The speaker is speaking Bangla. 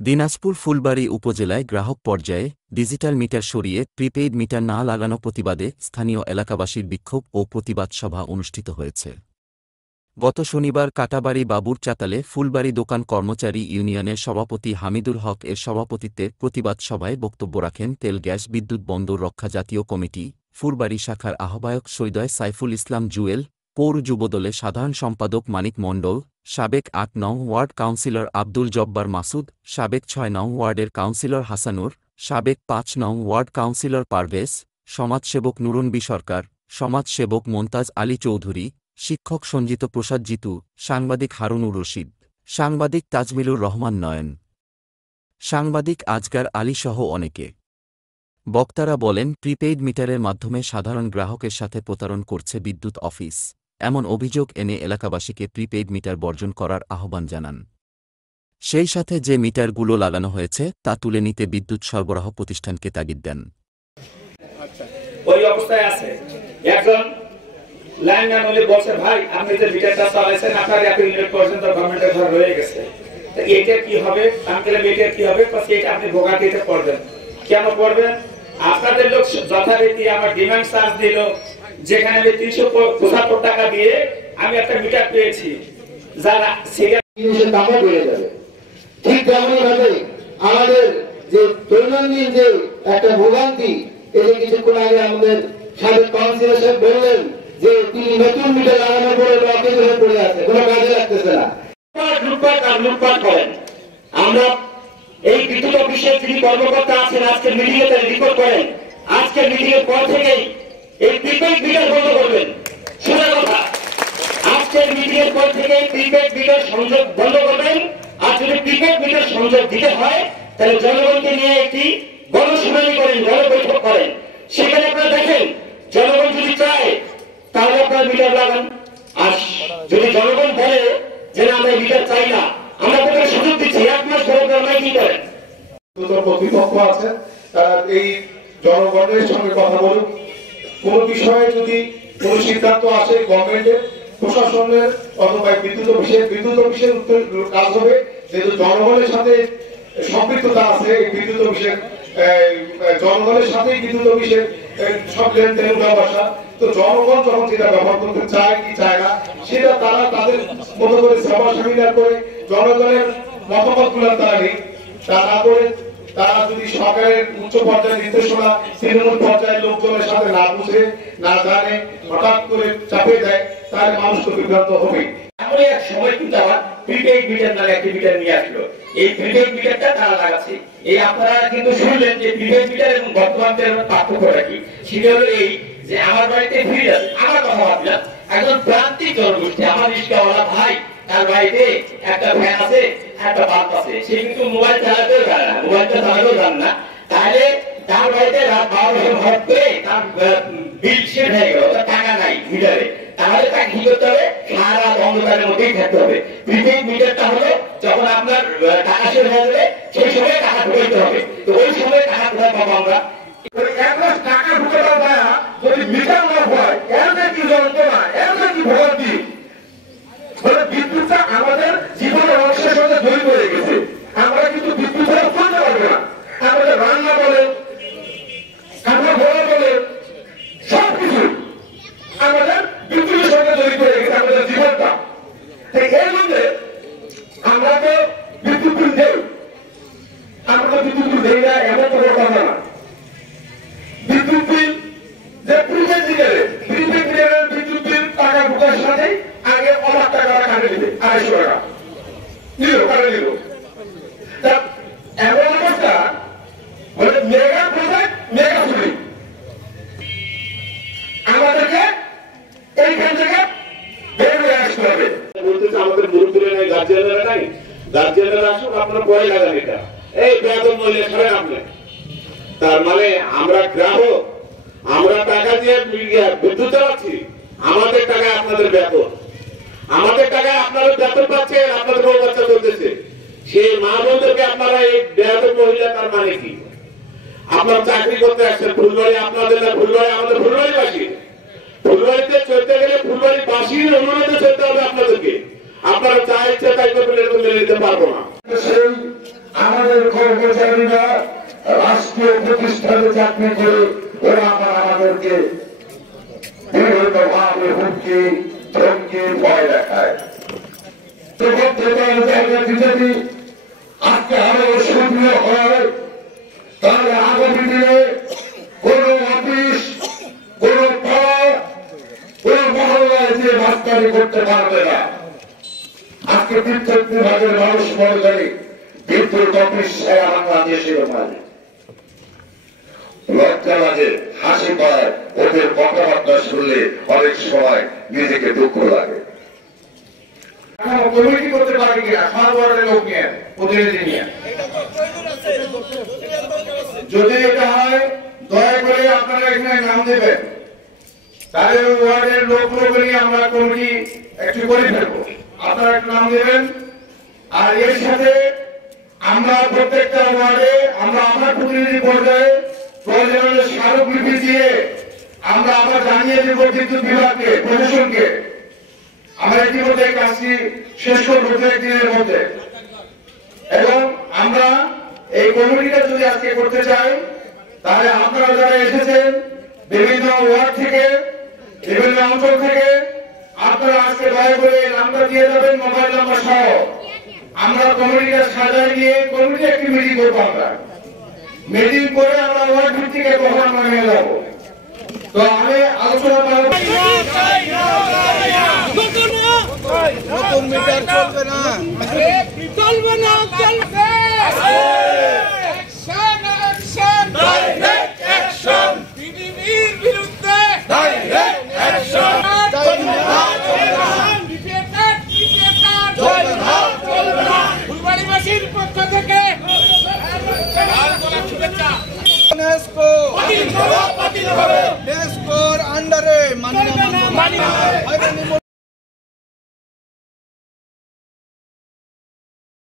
দিনাজপুর ফুলবাড়ী উপজেলায় গ্রাহক পর্যায়ে ডিজিটাল মিটার সরিয়ে প্রিপেইড মিটার না লাগানো প্রতিবাদে স্থানীয় এলাকাবাসীর বিক্ষোভ ও প্রতিবাদ সভা অনুষ্ঠিত হয়েছে। গত শনিবার কাটাবাড়ি বাবুর চাতালে ফুলবাড়ী দোকান কর্মচারী ইউনিয়নের সভাপতি হামিদুল হক এর সভাপতিত্বে প্রতিবাদ সভায় বক্তব্য রাখেন তেল গ্যাস বিদ্যুৎ বন্দর রক্ষা জাতীয় কমিটি ফুলবাড়ী শাখার আহ্বায়ক সৈয়দ সাইফুল ইসলাম জুয়েল, পৌর যুবদলের সাধারণ সম্পাদক মানিক মণ্ডল, সাবেক ৮ নং ওয়ার্ড কাউন্সিলর আব্দুল জব্বার মাসুদ, সাবেক ৬ নং ওয়ার্ডের কাউন্সিলর হাসানুর, সাবেক ৫ নং ওয়ার্ড কাউন্সিলর পারভেজ, সমাজসেবক নুরুনবী সরকার, সমাজসেবক মোন্তাজ আলী চৌধুরী, শিক্ষক সঞ্জিত প্রসাদ জিতু, সাংবাদিক হারুনুর রশিদ, সাংবাদিক তাজমিলুর রহমান নয়ন, সাংবাদিক আজগার আলী সহ অনেকে। বক্তারা বলেন, প্রিপেইড মিটারের মাধ্যমে সাধারণ গ্রাহকের সাথে প্রতারণ করছে বিদ্যুৎ অফিস, এমন অভিযোগ এনে এলাকাবাসীকে প্রিপেইড মিটার বর্জন করার আহ্বান জানান। সেই সাথে যে মিটারগুলো লাগানো হয়েছে তা তুলে নিতে বিদ্যুৎ সরবরাহ প্রতিষ্ঠানকে তাগিদ দেন। ওই অবস্থায় আছে একজন লাইনম্যান বলে বলছে, ভাই আপনি যে মিটারটা চালাইছেন আপনার 1 ইউনিট পর্যন্ত গভর্নমেন্টের ঘর হয়ে গেছে, তো এটা কি হবে? আঙ্কেল এটা কি হবে? পাশে এটা আপনি ভোগান্তিতে পড়বেন। কেন পড়বেন? আপনাদের লোক যথারীতি আমার ডিমান্ড চার্জ দিল, যেখানে আমি ৩৭৫ টাকা দিয়ে আমি একটা মিটার পেয়েছি, যারা জিনিসের দামও বেড়ে যাবে। ঠিক তেমনইভাবে আমাদের যে দৈনন্দিন যে একটা ভোগান্তি, এই কিছুক্ষণ আগে আমাদের সাবেক কাউন্সিলর সাহেব বললেন যে তিনি নতুন মিটার লাগানোর পরে ব্লকেজ হয়ে পড়ে আছে, কোনো কাজে লাগতেছে না। লুটপাট করেন। আমরা এই বিদ্যুৎ অফিসের যিনি কর্মকর্তা আছেন আজকে মিটিংয়ে রিপোর্ট করেন, আজকে মিটিং এর পর থেকেই এই প্রিপেইড মিটার বন্ধ করবেন। সোজা কথা, আজকের মিটিং এর পর থেকে প্রিপেইড মিটার সংযোগ বন্ধ করবেন। আর যদি প্রিপেইড মিটার সংযোগ দিতে হয় তাহলে জনগণকে নিয়ে একটি গণশুনানি করেন, গণবৈঠক করেন। সেখানে আপনারা দেখেন জনগণ যদি চায় তাহলে আপনারা মিটার লাগান, আর যদি জনগণ বলে যে আমরা মিটার চাই না, আমরা তাদের সুযোগ দিচ্ছি 1 মাস ধরে আপনারা কি করেন। কর্তৃপক্ষ আছে, তারা এই জনগণের সঙ্গে কথা বলুন। কোন বিষয়ে যদি কোন সিদ্ধান্ত আসে গভর্নমেন্টের, প্রশাসনের অথবা বিদ্যুৎ অফিসের কাজ হবে, যেহেতু জনগণের সাথে সম্পৃক্ততা আছে। এই বিদ্যুৎ অফিসের জনগণের সাথেই বিদ্যুৎ অফিসের সব লেনদেন ব্যবসা, তো জনগণ যখন যেটা ব্যবহার করতে চায় কি চায় না, সেটা তারা তাদের মতো করে সভা সেমিনার করে জনগণের মতামত গুলো তারা নেই, তা না করে তারা যদি সরকারের উচ্চ পর্যায়ের নির্দেশনা তৃণমূল পর্যায়ের লোকজনের সাথে না বুঝে না জানে হঠাৎ করে চাপে দেয়, তাহলে মানুষ তো বিভ্রান্ত হবে। এমন এক সময় কিন্তু আমার প্রিপেইড মিটার নামে একটি মিটার নিয়ে আসলো। এই প্রিপেইড মিটারটা তারা লাগাচ্ছে। এই আপনারা কিন্তু শুনলেন যে প্রিপেইড মিটার এবং বর্তমান মিটারের পার্থক্যটা কি। সেটা হলো এই যে আমার বাড়িতে ফ্রিজ আছে, আমার কথা ভাবলাম একজন প্রান্তিক জনগোষ্ঠী, আমার রিক্সাওয়ালা ভাই, তার বাড়িতে একটা ফ্যান আছে, একটা বাল্ব আছে, সে কিন্তু মোবাইল চালাতেও জানে না, মোবাইলটা চালাতেও জানে না। তাহলে তার বাড়িতে রাত 12 হট করে তার বিল শেষ হয়ে গেল, তার টাকা নাই মিটারে, তাহলে তাকে কি করতে হবে? সারা অন্ধকারের মধ্যেই থাকতে হবে। প্রিপেইড মিটারটা হলো যখন আপনার টাকা শেষ হয়ে যাবে সেই সময় টাকা ঢুকাইতে হবে। তো ওই সময় টাকা কোথায় পাবো আমরা? 1 লাখ টাকা ঢুকে দেওয়া যদি মিটার না হয়, এর কি যন্ত্রণা, এর কি ভোগান্তি। বিদ্যুৎটা আমাদের জীবনের অংশের সাথে জড়িত হয়ে গেছে। আমরা কিন্তু বিদ্যুৎ ছাড়া চলতে পারবো না। আমাদের রান্না বলে, কাপড় ধোয়া বলে, সবকিছু আমাদের বিদ্যুতের সঙ্গে জড়িত হয়ে গেছে আমাদের জীবনটা। এর মধ্যে আমরা তো বিদ্যুৎ বিল দেই, আমরা তো বিদ্যুৎ বিল দেই না এমন কোনো কথা না। বিদ্যুৎ বিল যে প্রিপেইড মিটারে, প্রিপেইড মিটারের বিদ্যুৎ বিল টাকা ঢোকার সাথে আগে অবাক টাকা কাটে দিবে, 250 টাকা নিল, কাটে দিল। এমন অবস্থা মানে মেগা প্রজেক্ট, মেগা চুরি। আমাদেরকে এইখান থেকে বের হয়ে আসতে হবে। বলতেছে আমাদের মুরব্বীরা নাই, গার্জিয়ানরা নাই, গার্জিয়ানরা আসুক, আপনারা পরে লাগান এটা। এই বেতন মূল্যে সবাই আপনি, তার মানে আমরা গ্রাহক, আমরা টাকা দিয়ে বিদ্যুৎ চালাচ্ছি, আমাদের টাকায় আপনাদের বেতন, আমাদের টাকায় আপনারা বেতন পাচ্ছেন, আপনাদের বউ বাচ্চা চলতেছে। সেই মা বোনদেরকে আপনারা এই বেতন মহিলা, তার মানে কি? আপনারা চাকরি করতে আসছেন ফুলবাড়ি, আপনাদের না ফুলবাড়ি আমাদের ফুলবাড়িবাসী। ফুলবাড়িতে চলতে গেলে ফুলবাড়িবাসীর অনুরোধে চলতে হবে আপনাদেরকে। আপনারা যা ইচ্ছা তাই করবেন, এরকম মেনে নিতে পারবো না। সেই আমাদের কর্মচারীরা রাষ্ট্রীয় প্রতিষ্ঠানে চাকরি করে ওরা আবার আমাদেরকে বিভিন্নভাবে হুমকি ধমকি ভয় দেখায়। যদি আজকে আরো সক্রিয় হয় তাহলে আগামী দিনে কোন অফিস, কোন পাড়া, কোন মহল্লায় যে মাস্টারি করতে পারবে না। আজকে বিদ্যুৎ বিভাগের মানুষ মনে করে বিদ্যুৎ অফিস সারা বাংলাদেশের মাঝে লজ্জা লাগে, হাসি পায়, ওদের কথাবার্তা শুনলে অনেক সময় নিজেকে দুঃখ লাগে। কমিটি করতে পারে কিনা সর্বরের লোক নিয়ে, প্রতিনিধি নিয়ে? যদি এটা হয় দয়া করে আপনারা এখানে নাম দেবেন, তাহলে ওয়ার্ডের লোকগুলো নিয়ে আমরা কমিটি একটু করে ফেলবো। আপনারা একটু নাম দেবেন। আর এর সাথে আমরা প্রত্যেকটা ওয়ার্ডে আমরা প্রতিনিধি পর্যায়ে প্রয়োজনীয় স্মারকলিপি দিয়ে আমরা জানিয়ে দেব বিদ্যুৎ বিভাগকে, প্রশাসনকে। আমরা ইতিমধ্যে এই কাজটি শেষ করবো একদিনের মধ্যে। এবং আমরা এই কমিটিটা যদি আজকে করতে চাই, তাহলে আপনারা যারা এসেছেন বিভিন্ন ওয়ার্ড থেকে, বিভিন্ন অঞ্চল থেকে, আপনারা আজকে দয়া করে নাম্বার দিয়ে যাবেন, মোবাইল নাম্বার সহ। আমরা কমিটিটা সাজায় নিয়ে কমিটি একটি মিটিং করবো। আমরা মিটিং করে আমরা ওয়ার্ড ভিত্তিকে তখন আমরা নিয়ে যাবো। তো আমি আলোচনা নতুন মিটার চলবে না, চলবে না, চলবে